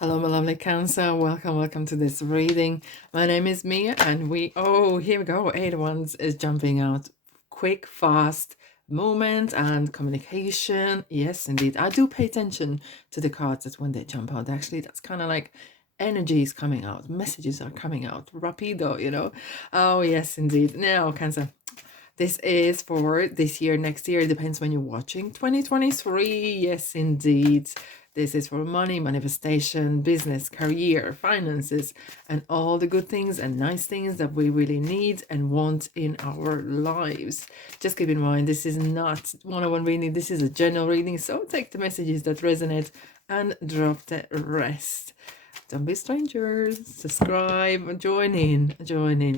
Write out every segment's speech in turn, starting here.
Hello, my lovely Cancer. Welcome to this reading. My name is Mia, and here we go. Eight of Wands is jumping out. Quick, fast movement and communication. Yes, indeed. I do pay attention to the cards that when they jump out. Actually, that's kind of like energy is coming out, messages are coming out. Rapido. Oh, yes, indeed. Now, Cancer. This is for this year, next year, it depends when you're watching. 2023, yes, indeed. This is for money, manifestation, business, career, finances, and all the good things and nice things that we really need and want in our lives. Just keep in mind, this is not one-on-one reading. This is a general reading. So take the messages that resonate and drop the rest. Don't be strangers. Subscribe, join in,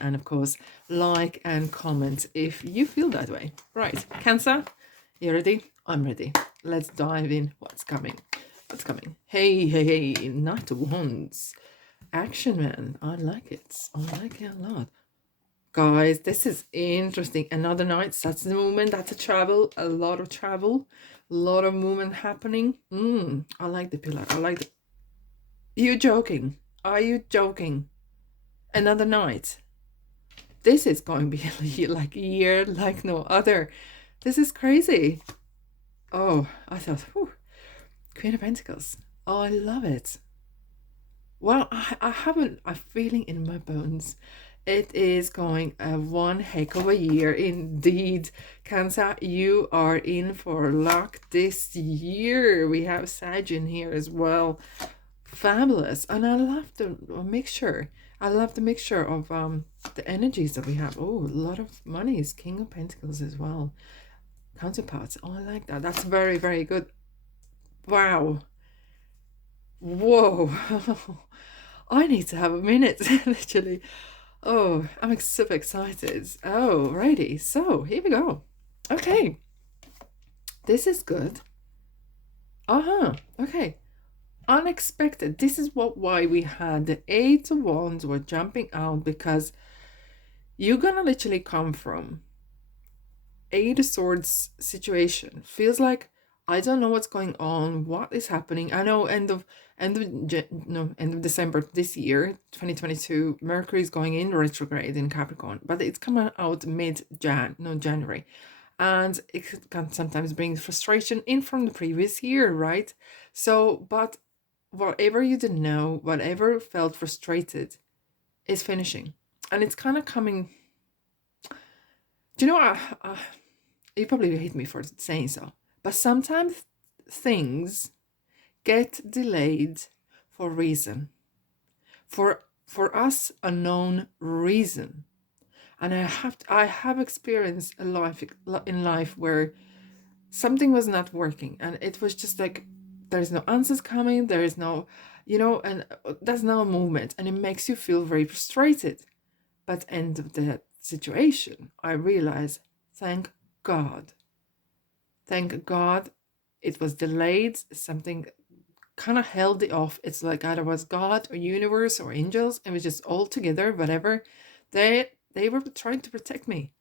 and of course, like and comment if you feel that way. Right, Cancer, you ready? I'm ready. Let's dive in. What's coming? What's coming? Hey, not once. Action man. I like it. I like it a lot. Guys, this is interesting. Another night, that's the movement, that's a travel, a lot of movement happening. I like the pillar. I like the You joking? Are you joking? Another night. This is going to be like a year like no other. This is crazy. Oh, I thought, whew, Queen of Pentacles. Oh, I love it. Well, I have a feeling in my bones. It is going one heck of a year indeed. Cancer, you are in for luck this year. We have Sag in here as well. Fabulous. And I love the mixture. I love the mixture of the energies that we have. Oh, a lot of money is King of Pentacles as well. Counterparts. Oh, I like that. That's very, very good. Wow. Whoa. I need to have a minute, literally. Oh, I'm super excited. Oh, righty. So here we go. Okay. This is good. Okay. Unexpected. This is why we had the Eight of Wands were jumping out, because you're gonna literally come from Eight of Swords situation. Feels like I don't know what's going on, what is happening. I know end of December this year, 2022, Mercury is going in retrograde in Capricorn, but it's coming out January. And it can sometimes bring frustration in from the previous year, right? So, but whatever you didn't know, whatever felt frustrated, is finishing. And it's kind of coming. Do you know, you probably hate me for saying so, but sometimes things get delayed for reason. For us, a known reason. And I have experienced a life in life where something was not working, and it was just like there's no answers coming, there is no, and there's no movement, and it makes you feel very frustrated. But end of the situation, I realize, thank God it was delayed. Something kind of held it off. It's like either was God or universe or angels, it was just all together, whatever. They were trying to protect me.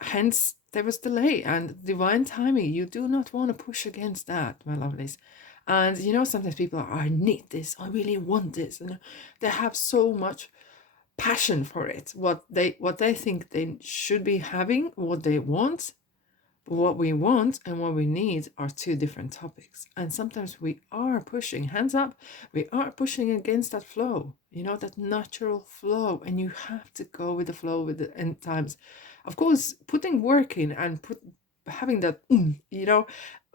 Hence, there was delay and divine timing. You do not want to push against that, my lovelies. And sometimes people are, I need this, I really want this, and they have so much passion for it. What they think they should be having, what they want, what we want and what we need are two different topics. And sometimes we are pushing, hands up, we are pushing against that flow, that natural flow. And you have to go with the flow with the end times. Of course, putting work in and having that,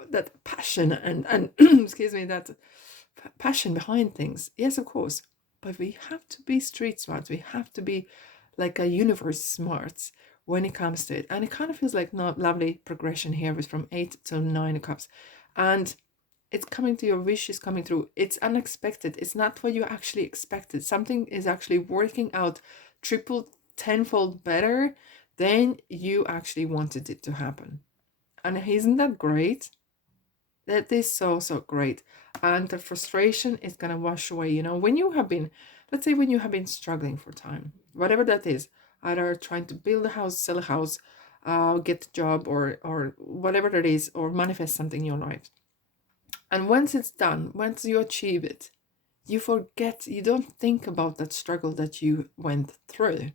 that passion and excuse me, that passion behind things. Yes, of course. But we have to be street smart. We have to be like a universe smart when it comes to it. And it kind of feels like not lovely progression here with from 8 to 9 of cups. And it's coming to your wish is coming through. It's unexpected. It's not what you actually expected. Something is actually working out triple, tenfold better than you actually wanted it to happen. And isn't that great? That is so, so great. And the frustration is going to wash away. When you have been, let's say, when you have been struggling for time, whatever that is, either trying to build a house, sell a house, get a job, or whatever that is, or manifest something in your life. And once it's done, once you achieve it, you forget, you don't think about that struggle that you went through,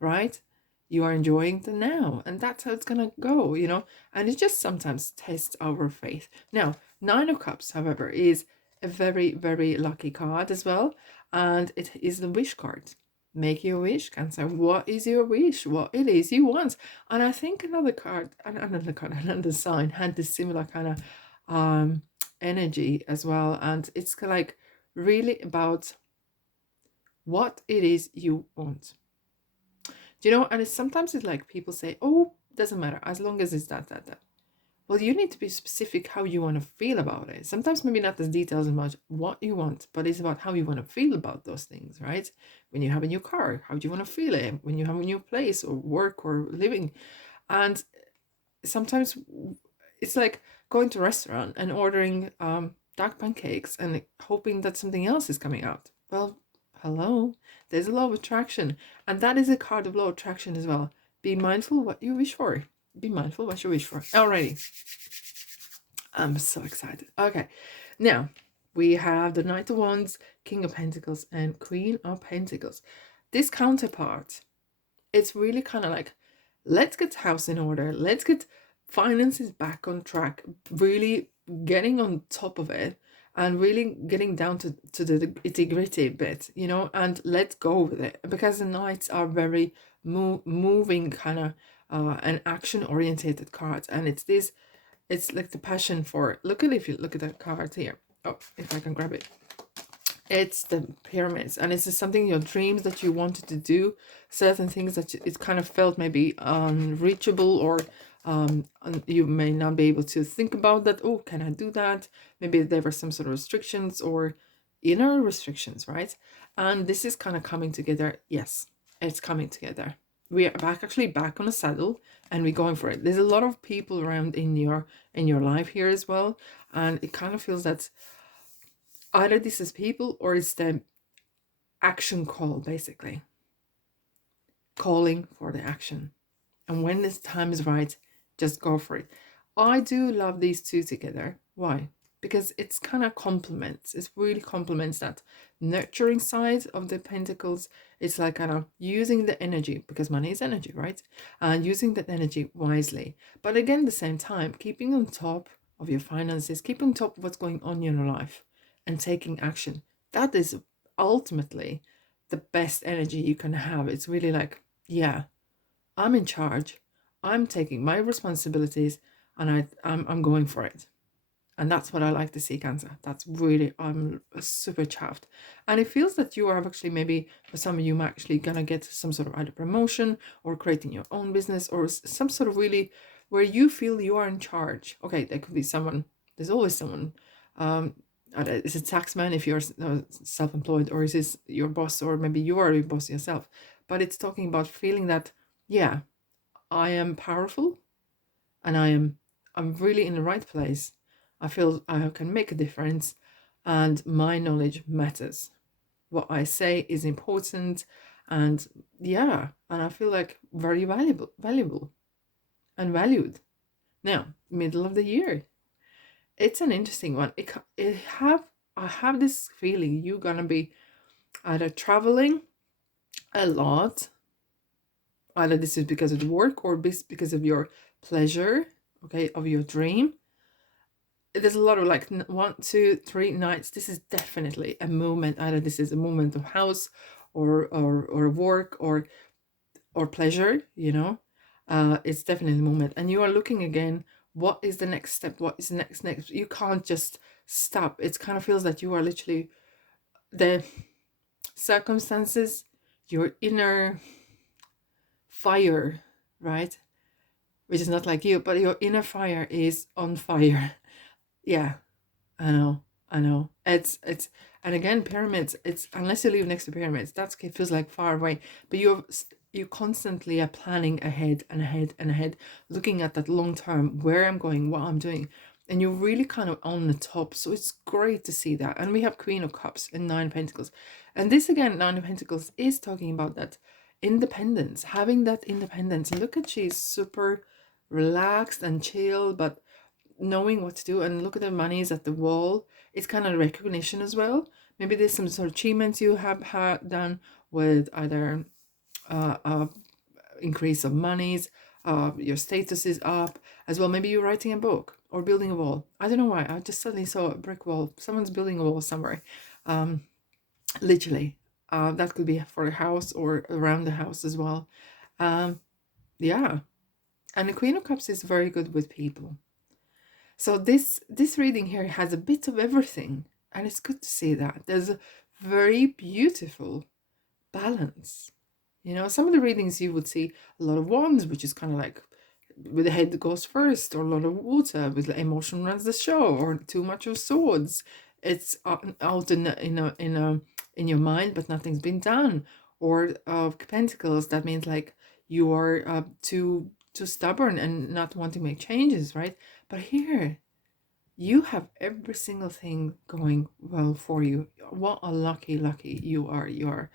right? You are enjoying the now, and that's how it's gonna go, and it just sometimes tests our faith. Now, Nine of Cups, however, is a very, very lucky card as well, and it is the wish card. Make your wish, Cancer. What is your wish? What it is you want? And I think another sign had this similar kind of energy as well, and it's like really about what it is you want. And sometimes it's like people say, oh, doesn't matter as long as it's that. Well, you need to be specific how you want to feel about it. Sometimes maybe not as details as much what you want, but it's about how you want to feel about those things, right? When you have a new car, how do you want to feel it? When you have a new place or work or living. And sometimes it's like going to a restaurant and ordering dark pancakes and hoping that something else is coming out. Well, hello, there's a law of attraction, and that is a card of law of attraction as well. Be mindful what you wish for. Be mindful what you wish for. Alrighty, I'm so excited. Okay, now we have the Knight of Wands, King of Pentacles, and Queen of Pentacles. This counterpart, it's really kind of like, let's get house in order. Let's get finances back on track. Really getting on top of it and really getting down to the nitty-gritty bit, and let's go with it, because the Knights are very moving kind of an action-orientated cards, and it's like the passion for, if you look at that card here. Oh, if I can grab it. It's the pyramids, and it's something, your dreams that you wanted to do, certain things that it kind of felt maybe unreachable, or you may not be able to think about that. Oh, can I do that? Maybe there were some sort of restrictions or inner restrictions, right? And this is kind of coming together. Yes, it's coming together. We are actually back on the saddle, and we're going for it. There's a lot of people around in your life here as well, and it kind of feels that either this is people or it's the action call, basically calling for the action. And when this time is right, just go for it. I do love these two together. Why? Because it's kind of complements. It really complements that nurturing side of the Pentacles. It's like kind of using the energy, because money is energy, right? And using that energy wisely. But again, at the same time, keeping on top of your finances, keeping on top of what's going on in your life, and taking action. That is ultimately the best energy you can have. It's really like, yeah, I'm in charge. I'm taking my responsibilities, and I'm going for it. And that's what I like to see, Cancer. That's really, I'm super chuffed. And it feels that you are actually, maybe for some of you, actually gonna get some sort of either promotion or creating your own business, or some sort of really where you feel you are in charge. Okay, there could be someone, there's always someone. Is it taxman if you're self-employed, or is this your boss, or maybe you are your boss yourself? But it's talking about feeling that, yeah, I am powerful, and I'm really in the right place. I feel I can make a difference, and my knowledge matters. What I say is important, and yeah, and I feel like very valuable and valued. Now, middle of the year, it's an interesting one. I have this feeling you're gonna be either traveling a lot, either this is because of the work or because of your pleasure, okay, of your dream. There's a lot of like 1, 2, 3 nights. This is definitely a moment. Either this is a moment of house or work or pleasure. It's definitely a moment, and you are looking again. What is the next step? What is the next? You can't just stop. It kind of feels that you are literally the circumstances, your inner fire, right? Which is not like you, but your inner fire is on fire. Yeah, I know. It's and again, pyramids. It's unless you live next to pyramids, it feels like far away. But you constantly are planning ahead and ahead and ahead, looking at that long term, where I'm going, what I'm doing, and you're really kind of on the top. So it's great to see that. And we have Queen of Cups and Nine of Pentacles, and this again, Nine of Pentacles is talking about that independence, having that independence. Look at, she's super relaxed and chill, but knowing what to do. And look at the money is at the wall. It's kind of recognition as well, Maybe there's some sort of achievements you have had done with either increase of monies, your status is up as well. Maybe you're writing a book or building a wall. I don't know why. I just suddenly saw a brick wall. Someone's building a wall somewhere. Literally. That could be for a house or around the house as well. Yeah. And the Queen of Cups is very good with people. So this reading here has a bit of everything, and it's good to see that. There's a very beautiful balance. You know, some of the readings you would see a lot of wands, which is kind of like with the head that goes first, or a lot of water with like, emotion runs the show, or too much of swords. It's out in your mind, but nothing's been done. Or of pentacles, that means like you are too stubborn and not want to make changes, right? But here, you have every single thing going well for you. What a lucky you are. You are.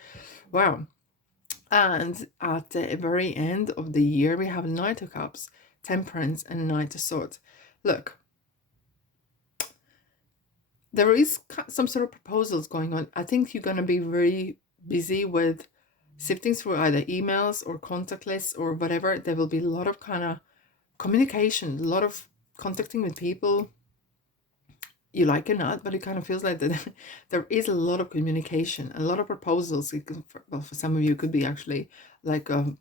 Wow. And at the very end of the year, we have Knight of Cups, Temperance, and Knight of Swords. Look, there is some sort of proposals going on. I think you're going to be very busy with sifting through either emails or contact lists or whatever. There will be a lot of kind of communication, a lot of contacting with people you like or not, but it kind of feels like that there is a lot of communication, a lot of proposals. It could, well, for some of you, it could be actually like a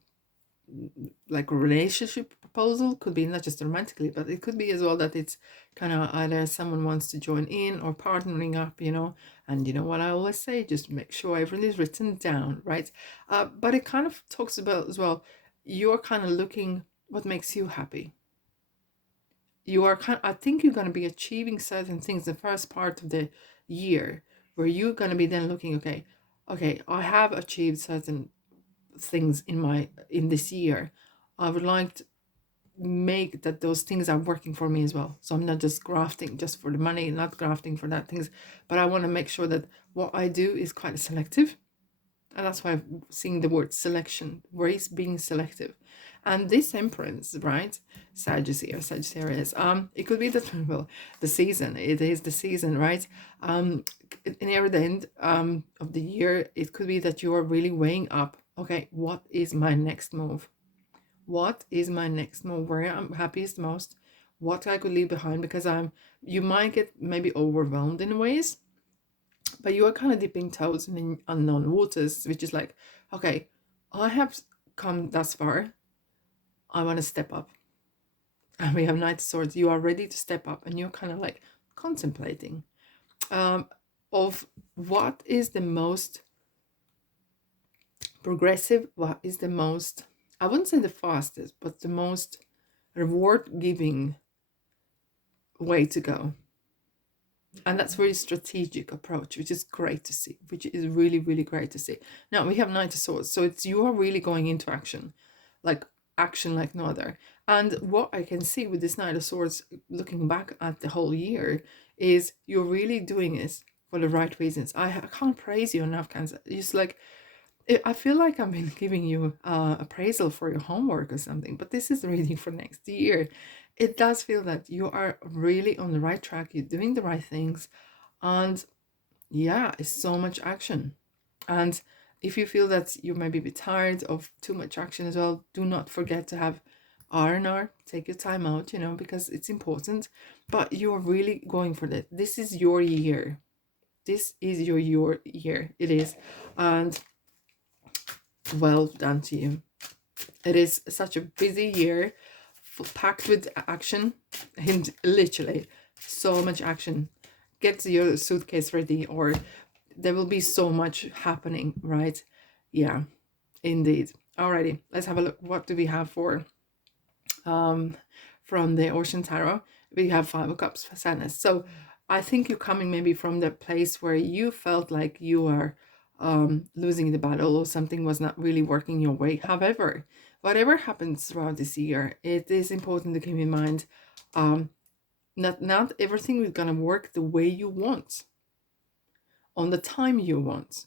relationship proposal, could be not just romantically, but it could be as well that it's kind of either someone wants to join in or partnering up, you know. And you know what I always say, just make sure everything is written down, right? But it kind of talks about as well, you're kind of looking what makes you happy. You are I think you're going to be achieving certain things the first part of the year, where you're going to be then looking, okay, I have achieved certain things in this year. I would like to make that those things are working for me as well. So I'm not just grafting just for the money, not grafting for that things, but I want to make sure that what I do is quite selective. And that's why I'm seeing the word selection, where he's being selective. And this Empress, right? Sagittarius. It could be the season. It is the season, right? Near the end of the year, it could be that you are really weighing up, okay, what is my next move? What is my next move? Where I'm happiest most? What I could leave behind? Because you might get maybe overwhelmed in ways, but you are kind of dipping toes in unknown waters, which is like, okay, I have come thus far. I want to step up. And we have Knight of Swords. You are ready to step up, and you're kind of like contemplating of what is the most progressive, what is the most, I wouldn't say the fastest, but the most reward giving way to go. And that's very strategic approach, which is great to see, which is really, really great to see. Now we have Knight of Swords, so it's you are really going into action like no other. And what I can see with this Knight of Swords, looking back at the whole year, is you're really doing this for the right reasons. I can't praise you enough, Cancer. It's like, I feel like I've been giving you appraisal for your homework or something, but this is reading for next year. It does feel that you are really on the right track. You're doing the right things, and yeah, it's so much action. And if you feel that you may be a bit tired of too much action as well, do not forget to have R&R. Take your time out, you know, because it's important. But you're really going for that. This is your year. This is your year. It is. And well done to you. It is such a busy year, packed with action, and literally so much action. Get your suitcase ready, or there will be so much happening, right? Yeah, indeed. Alrighty, let's have a look. What do we have for from the Ocean Tarot? We have Five of Cups for sadness. So I think you're coming maybe from the place where you felt like you are losing the battle, or something was not really working your way. However, whatever happens throughout this year, it is important to keep in mind not everything is gonna work the way you want, on the time you want.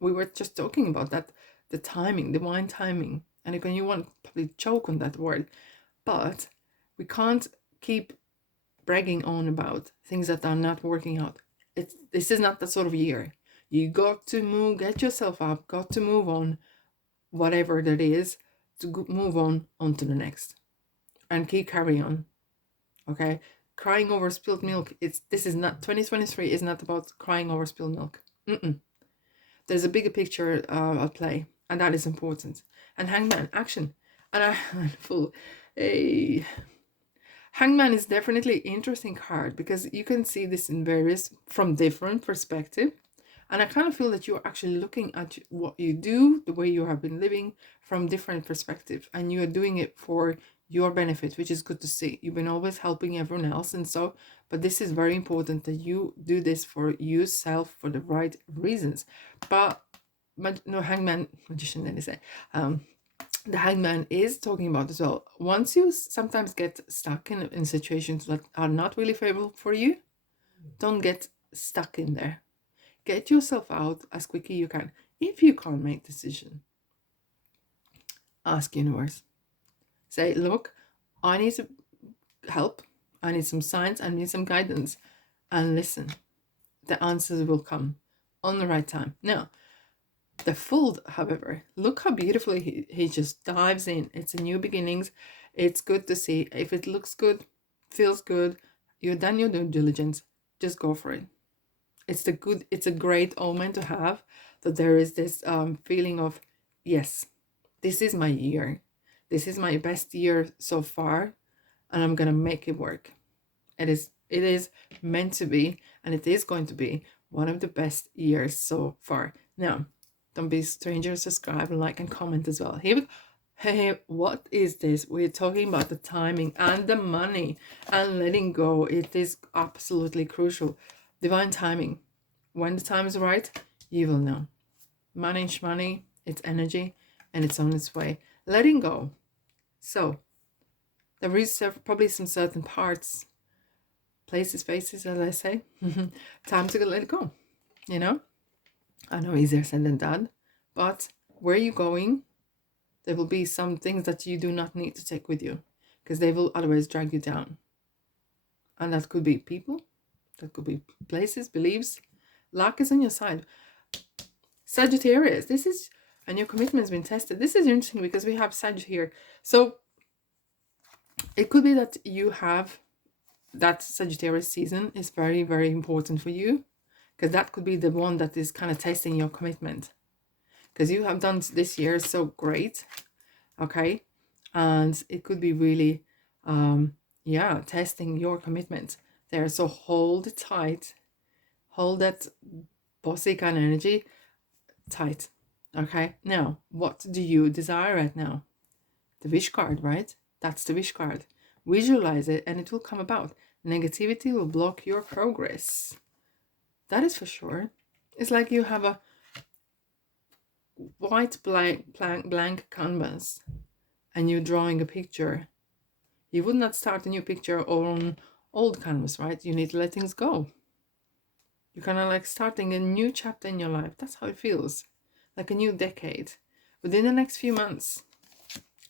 We were just talking about that, the timing, divine timing. And again, you want to probably choke on that word, but we can't keep bragging on about things that are not working out. This is not that sort of year. You got to move, get yourself up, got to move on, whatever that is, to move on to the next, and keep carrying on. Okay, crying over spilled milk. This is not 2023. Is not about crying over spilled milk. There's a bigger picture at play, and that is important. And Hangman, action, and I full a. Hangman is definitely an interesting card because you can see this in various from different perspective. And I kind of feel that you're actually looking at what you do, the way you have been living from different perspectives, and you are doing it for your benefit, which is good to see. You've been always helping everyone else, and so, but this is very important that you do this for yourself for the right reasons. But no, Hangman, magician, let me say, the Hangman is talking about as well. Once you sometimes get stuck in situations that are not really favorable for you, don't get stuck in there. Get yourself out as quickly you can. If you can't make decision, ask universe. Say, look, I need to help. I need some signs. I need some guidance. And listen. The answers will come on the right time. Now, the Fool, however, look how beautifully he just dives in. It's a new beginnings. It's good to see. If it looks good, feels good, you've done your due diligence, just go for it. It's a great omen to have, that there is this feeling of, yes, this is my year. This is my best year so far, and I'm gonna make it work. It is meant to be, and it is going to be one of the best years so far. Now, don't be strangers, subscribe, like, and comment as well. Here we go. Hey, what is this? We're talking about the timing and the money and letting go. It is absolutely crucial. Divine timing. When the time is right, you will know. Manage money, it's energy, and it's on its way. Letting go. So, there is probably some certain parts, places, faces, as I say. Time to let it go. You know? I know easier said than done. But where you're going, there will be some things that you do not need to take with you, because they will otherwise drag you down. And that could be people, that could be places, beliefs. Luck is on your side. Sagittarius, this is, and your commitment has been tested. This is interesting because we have Sag here. So it could be that you have that Sagittarius season is very, very important for you, because that could be the one that is kind of testing your commitment. Because you have done this year so great, okay? And it could be really, testing your commitment there. So hold it tight. Hold that bossy kind of energy tight, okay? Now, what do you desire right now? The wish card, right? That's the wish card. Visualize it and it will come about. Negativity will block your progress. That is for sure. It's like you have a white blank canvas and you're drawing a picture. You would not start a new picture on old canvas, right? You need to let things go. You're kind of like starting a new chapter in your life. That's how it feels. Like a new decade. Within the next few months.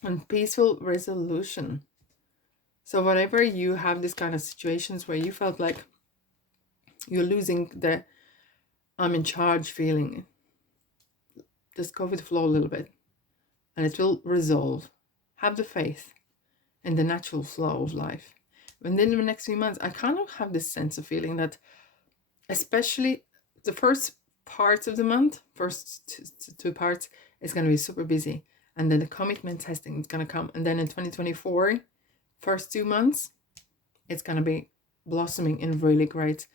And peaceful resolution. So whatever you have this kind of situations where you felt like you're losing the I'm in charge feeling, just go with the flow a little bit and it will resolve. Have the faith in the natural flow of life. And then in the next few months, I kind of have this sense of feeling that, especially the first parts of the month, first two parts, is going to be super busy. And then the commitment testing is going to come. And then in 2024, first 2 months, it's going to be blossoming in really great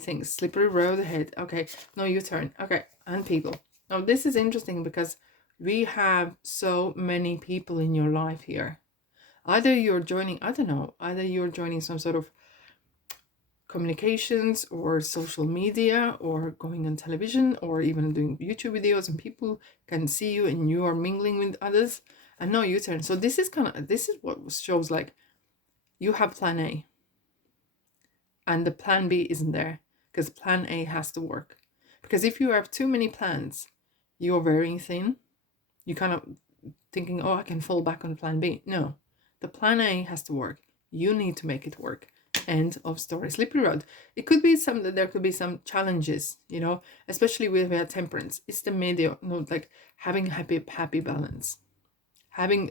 things. Slippery road ahead. Okay, no U-turn. Okay, and people. Now this is interesting because we have so many people in your life here. Either you're joining, I don't know, either you're joining some sort of communications or social media or going on television or even doing YouTube videos and people can see you and you are mingling with others and no U-turn. So this is what shows like you have plan A and the plan B isn't there because plan A has to work. Because if you have too many plans, you're very thin. You kind of thinking, oh, I can fall back on plan B. No, the plan A has to work. You need to make it work. End of story. Slippery road. It could be there could be some challenges, you know, especially with temperance. It's the media, you know, like having happy balance, having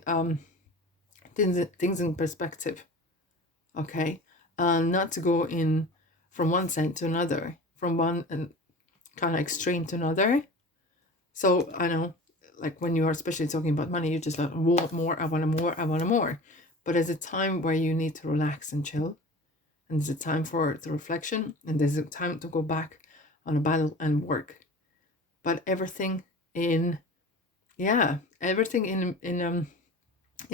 things in perspective. Okay, not to go in from one side to another, from one kind of extreme to another. So I know, like when you are especially talking about money, you just like want more. I want more. I want more. But there's a time where you need to relax and chill, and there's a time for the reflection, and there's a time to go back on a battle and work. But everything in, yeah, everything in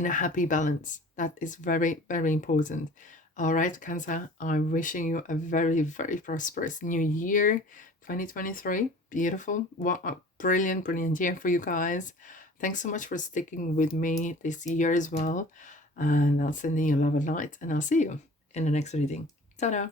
a happy balance. That is very important. All right, Cancer, I'm wishing you a very prosperous new year, 2023. Beautiful. What a brilliant year for you guys. Thanks so much for sticking with me this year as well. And I'll send you love and light, and I'll see you in the next reading. Ta-da!